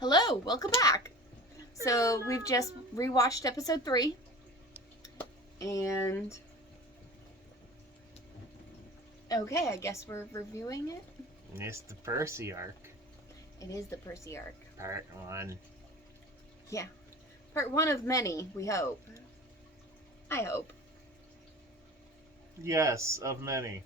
Hello, welcome back. So we've just rewatched episode 3, and okay, I guess we're reviewing it. It's the Percy arc. It is the Percy arc. Part 1. Yeah, part 1 of many. We hope. I hope. Yes, of many.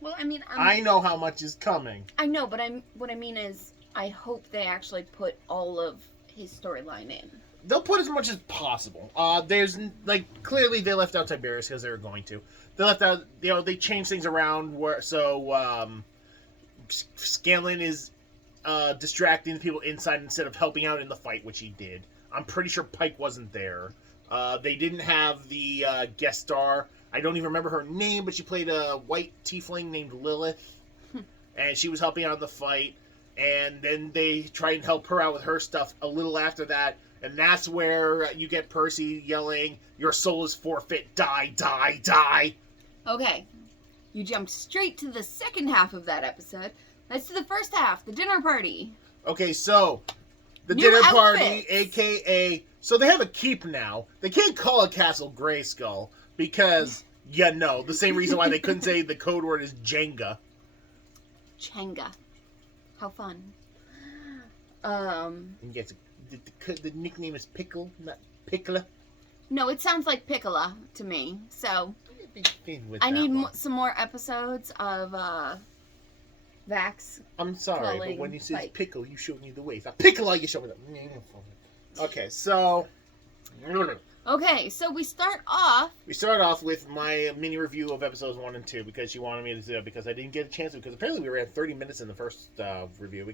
Well, I mean, I know how much is coming. I know, but what I mean is, I hope they actually put all of his storyline in. They'll put as much as possible. There's clearly they left out Tiberius because they were going to. They left out, they changed things around Scanlan is distracting the people inside instead of helping out in the fight, which he did. I'm pretty sure Pike wasn't there. They didn't have the guest star. I don't even remember her name, but she played a white tiefling named Lilith, and she was helping out in the fight. And then they try and help her out with her stuff a little after that, and that's where you get Percy yelling, "Your soul is forfeit, die, die, die." Okay, you jumped straight to the second half of that episode. Let's do the first half, the dinner party. Okay, so the New dinner outfits. party, aka, so they have a keep now. They can't call it Castle Grayskull because, the same reason why they couldn't say the code word is Jenga. Changa. How fun. And yes, the nickname is Pickle, not Pickla. No, it sounds like Piccola to me. So I need some more episodes of Vax. I'm sorry, but when you say Pike. Pickle, you showed me the way. If I Pickle, you show me the... Okay, so... Okay, so we start off... We start off with my mini review of episodes 1 and 2 because she wanted me to do it because I didn't get a chance to, because apparently we ran 30 minutes in the first review.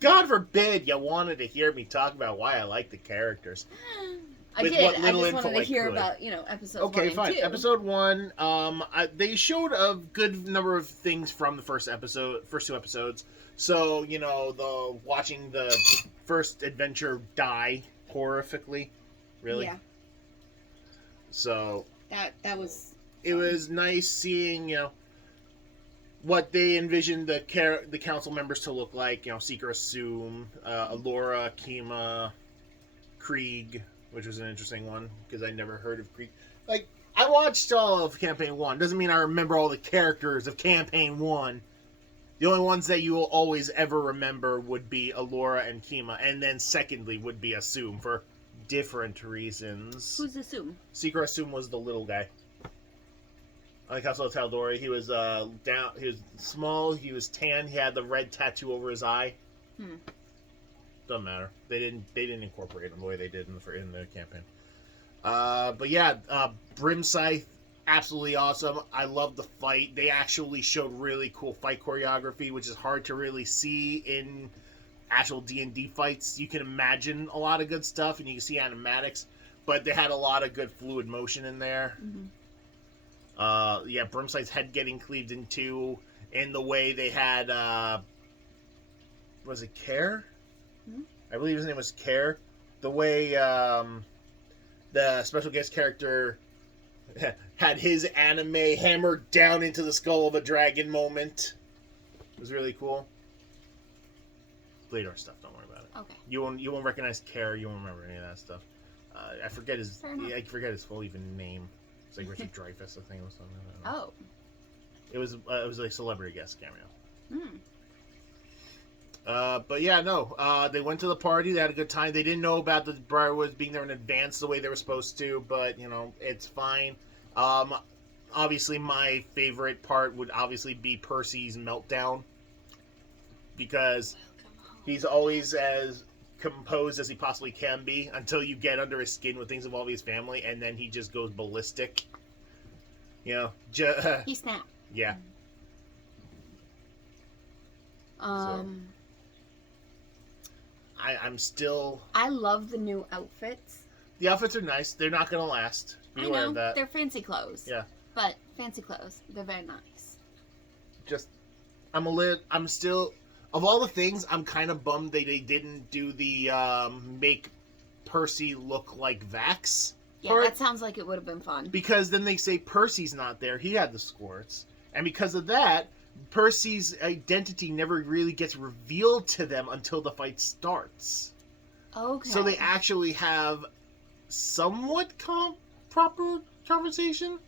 God forbid you wanted to hear me talk about why I like the characters. I With did. what I little just info wanted to I hear could. about, episodes 1 Okay, and fine. 2. Episode 1, they showed a good number of things from the first two episodes. So, the watching the first adventure die horrifically. Really? Yeah. So... That was... It was nice seeing, what they envisioned the council members to look like. Seeker Assume, Alora, Kima, Krieg, which was an interesting one, because I never heard of Krieg. I watched all of Campaign 1. Doesn't mean I remember all the characters of Campaign 1. The only ones that you will always ever remember would be Alora and Kima, and then secondly would be Assume, for different reasons. Who's Assume? Seeker Assume was the little guy. On Castle of Taldori, he was he was small, he was tan, he had the red tattoo over his eye. Doesn't matter. They didn't incorporate him the way they did in the campaign. But yeah, Brimscythe, absolutely awesome. I love the fight. They actually showed really cool fight choreography, which is hard to really see in actual D&D fights. You can imagine a lot of good stuff, and you can see animatics, but they had a lot of good fluid motion in there. Mm-hmm. Brimscythe's head getting cleaved in two, in the way they had, was it Care? Mm-hmm. I believe his name was Care. The way, the special guest character had his anime hammered down into the skull of a dragon moment. It was really cool. Later stuff, don't worry about it. Okay. You won't recognize Care, you won't remember any of that stuff. I forget his full even name. It's like Richard Dreyfuss, I think it was something. Oh. It was a celebrity guest cameo. Hmm. But yeah, no. They went to the party. They had a good time. They didn't know about the Briarwoods being there in advance the way they were supposed to, but it's fine. Obviously, my favorite part would obviously be Percy's meltdown, because he's always as composed as he possibly can be until you get under his skin with things involving his family, and then he just goes ballistic. He snapped. Yeah. I'm still... I love the new outfits. The outfits are nice. They're not going to last. I know, they're fancy clothes. Yeah. But fancy clothes. They're very nice. I'm still... Of all the things, I'm kind of bummed they didn't do the make Percy look like Vax. Yeah, that sounds like it would have been fun. Because then they say Percy's not there. He had the squirts. And because of that, Percy's identity never really gets revealed to them until the fight starts. Okay. So they actually have somewhat proper conversation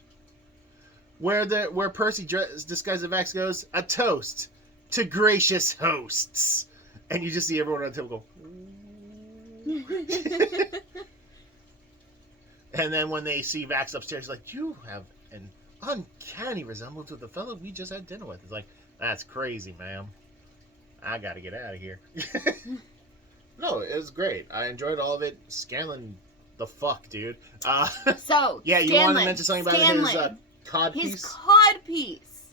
where Percy disguised as Vax goes, "A toast to gracious hosts," and you just see everyone on the table go. And then when they see Vax upstairs, like, "You have an uncanny resemblance with the fellow we just had dinner with." It's like, "That's crazy, ma'am. I gotta get out of here." No, it was great. I enjoyed all of it. Scanlan, the fuck, dude. So, yeah, you wanted to mention something about his cod piece? His cod piece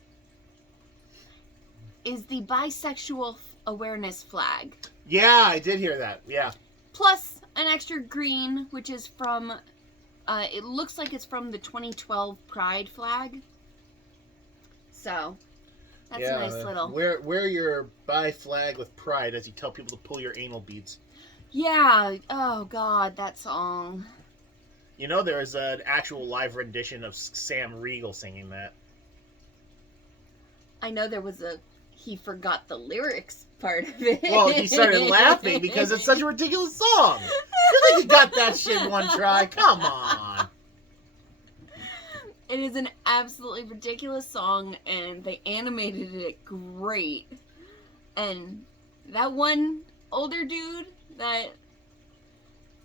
is the bisexual awareness flag. Yeah, I did hear that. Yeah. Plus an extra green, which is from, it looks like it's from the 2012 Pride flag. So, that's a nice little... Wear your bi flag with pride as you tell people to pull your anal beads. Yeah. Oh, God, that song. You know, there's an actual live rendition of Sam Riegel singing that. I know there was he forgot the lyrics part of it. Well, he started laughing because it's such a ridiculous song. You think you got that shit in one try? Come on. It is an absolutely ridiculous song, and they animated it great. And that one older dude that,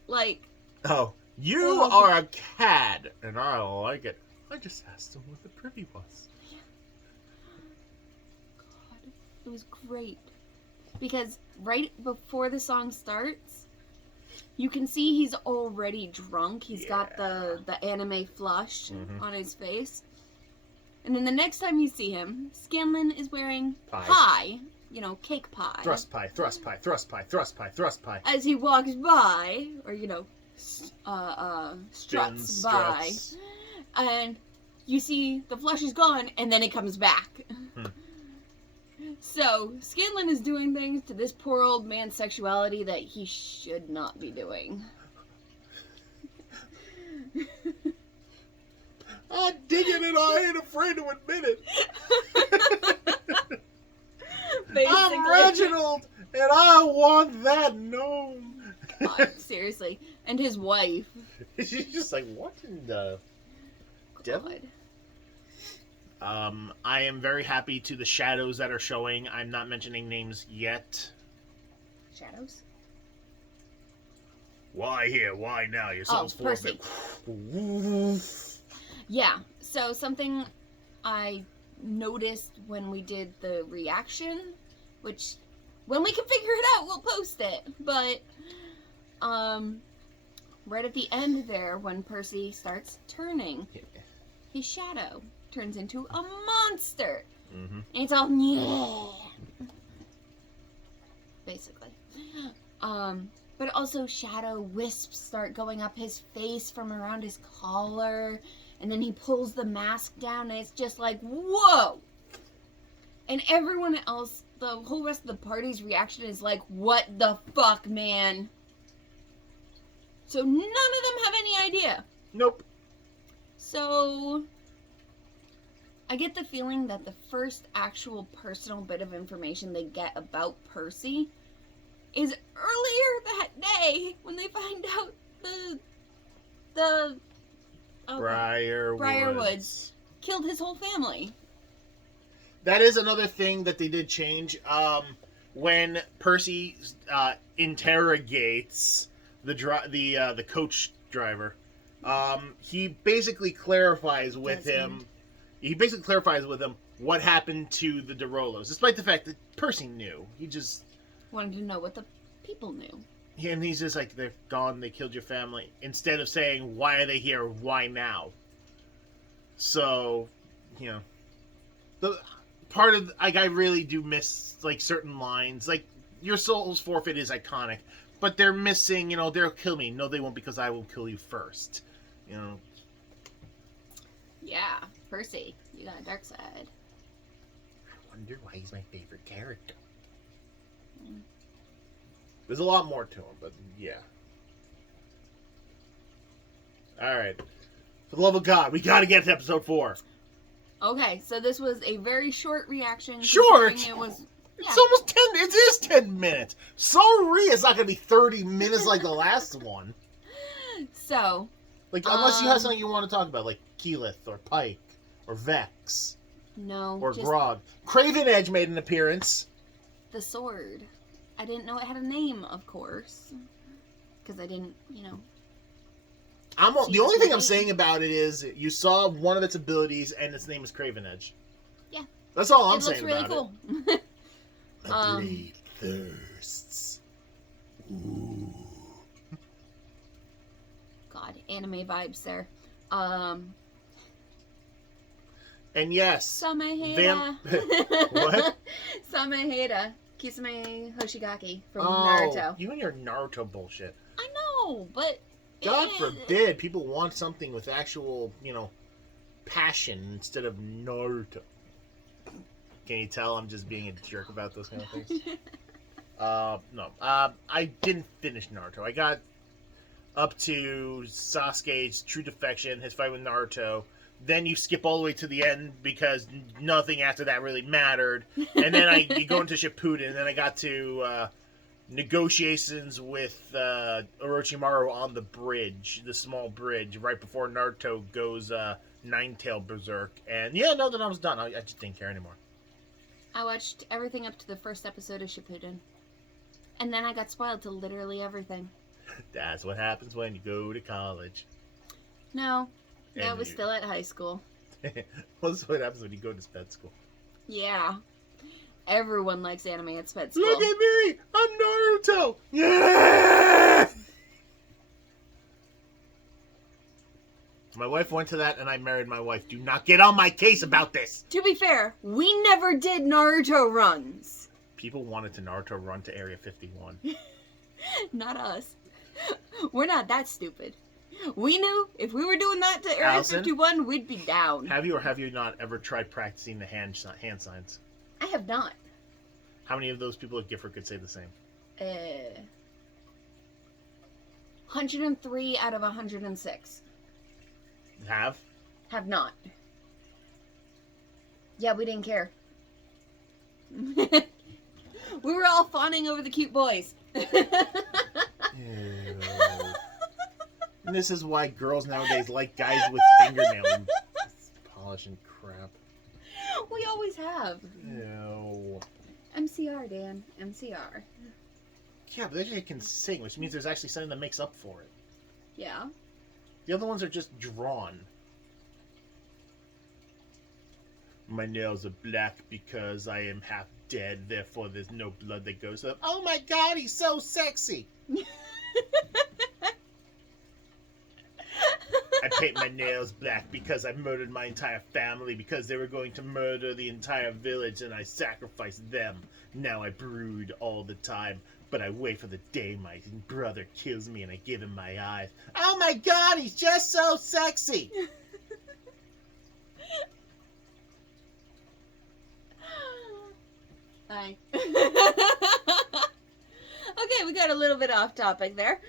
like... Oh, you are a cad, and I like it. I just asked him what the privy was. God, it was great. Because right before the song starts, you can see he's already drunk. He's got the anime flush on his face. And then the next time you see him, Scanlan is wearing pie. You know, cake pie. Thrust pie, thrust pie, thrust pie, thrust pie, thrust pie. As he walks by, or, you know, struts by. And you see the flush is gone, and then it comes back. So, Scanlan is doing things to this poor old man's sexuality that he should not be doing. I dig it and I ain't afraid to admit it. I'm Reginald, and I want that gnome. God, seriously. And his wife. She's just like, what in the devil? I am very happy to the shadows that are showing. I'm not mentioning names yet. Shadows? Why here? Why now? Your soul's full of it. Yeah, so something I noticed when we did the reaction, which when we can figure it out, we'll post it. But right at the end there, when Percy starts turning, his shadow turns into a monster. And it's all, yeah. Basically. But also shadow wisps start going up his face from around his collar. And then he pulls the mask down and it's just like, whoa! And everyone else, the whole rest of the party's reaction is like, what the fuck, man? So none of them have any idea. Nope. So I get the feeling that the first actual personal bit of information they get about Percy is earlier that day when they find out the Briarwoods killed his whole family. That is another thing that they did change. When Percy interrogates the coach driver, he basically clarifies with him. He basically clarifies with him what happened to the DeRollos, despite the fact that Percy knew. He just wanted to know what the people knew. And he's just like, they're gone, they killed your family. Instead of saying, why are they here, why now? So, you know. The part of, like, I really do miss, like, certain lines. Like, your soul's forfeit is iconic. But they're missing, you know, they'll kill me. No, they won't, because I will kill you first. You know. Yeah, Percy, you got a dark side. I wonder why he's my favorite character. There's a lot more to him, but yeah. Alright. For the love of God, we gotta get to episode 4. Okay, so this was a very short reaction. Short? It was. Yeah. It's almost 10. It is 10 minutes. Sorry, it's not going to be 30 minutes like the last one. So. Like, unless you have something you want to talk about, like Keyleth or Pike or Vex. No. Or Grog. Craven Edge made an appearance. The sword. I didn't know it had a name, of course. Because I didn't, The only thing I'm saying about it is you saw one of its abilities and its name is Craven Edge. Yeah. That's all I'm saying really about cool. it. My blade thirsts. Ooh. God, anime vibes there. And yes. Sameheda. What? Sameheda. Kisame Hoshigaki from Oh, Naruto. you and your Naruto bullshit. I know, but... God forbid people want something with actual, passion instead of Naruto. Can you tell I'm just being a jerk about those kind of things? No. I didn't finish Naruto. I got up to Sasuke's true defection, his fight with Naruto. Then you skip all the way to the end because nothing after that really mattered. And then you go into Shippuden, and then I got to negotiations with Orochimaru on the bridge, the small bridge, right before Naruto goes Nine-Tail Berserk. And yeah, no, then I was done. I just didn't care anymore. I watched everything up to the first episode of Shippuden. And then I got spoiled to literally everything. That's what happens when you go to college. No, that was still at high school. That's what happens when you go to sped school. Yeah. Everyone likes anime at sped school. Look at me! I'm Naruto! Yeah! My wife went to that and I married my wife. Do not get on my case about this! To be fair, we never did Naruto runs. People wanted to Naruto run to Area 51. Not us. We're not that stupid. We knew if we were doing that to Area 51, we'd be down. Have you or have you not ever tried practicing the hand signs? I have not. How many of those people at Gifford could say the same? 103 out of 106. Have? Have not. Yeah, we didn't care. We were all fawning over the cute boys. And this is why girls nowadays like guys with fingernail polish and crap. We always have. Ew. MCR, Dan. MCR. Yeah, but they can sing, which means there's actually something that makes up for it. Yeah. The other ones are just drawn. My nails are black because I am half dead, therefore there's no blood that goes up. Oh my god, he's so sexy! I paint my nails black because I murdered my entire family because they were going to murder the entire village and I sacrificed them. Now I brood all the time, but I wait for the day my brother kills me and I give him my eyes. Oh my god, he's just so sexy! Hi. Okay, we got a little bit off topic there.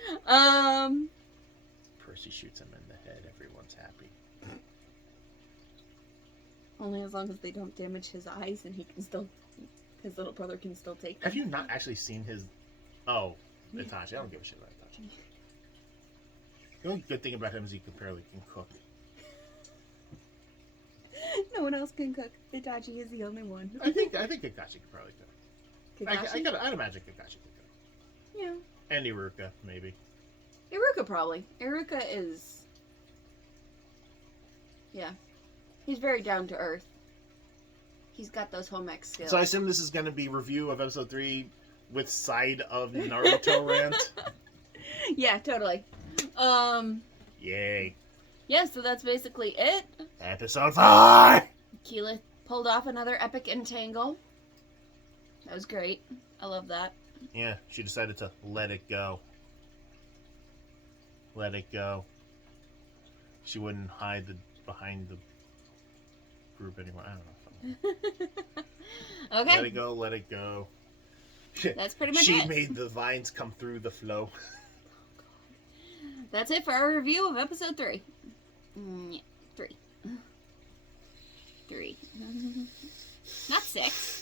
Percy shoots him in the head, everyone's happy. Only as long as they don't damage his eyes and his little brother can still take them. Have you not actually seen his... Oh, Itachi. I don't give a shit about Itachi. The only good thing about him is he apparently can cook. No one else can cook. Itachi is the only one. I think Kakashi could probably cook. Kakashi? I'd imagine Kakashi could cook. Yeah. And Iruka, maybe. Iruka probably. Iruka is... Yeah. He's very down to earth. He's got those home ec skills. So I assume this is going to be review of episode 3 with side of Naruto rant? Yeah, totally. Yay. Yeah, so that's basically it. Episode 4! Keyleth pulled off another epic entangle. That was great. I love that. Yeah, she decided to let it go. Let it go. She wouldn't hide behind the group anymore. I don't know. Okay. Let it go, let it go. That's pretty much it. She made the vines come through the flow. That's it for our review of episode 3. 3. 3. Not 6.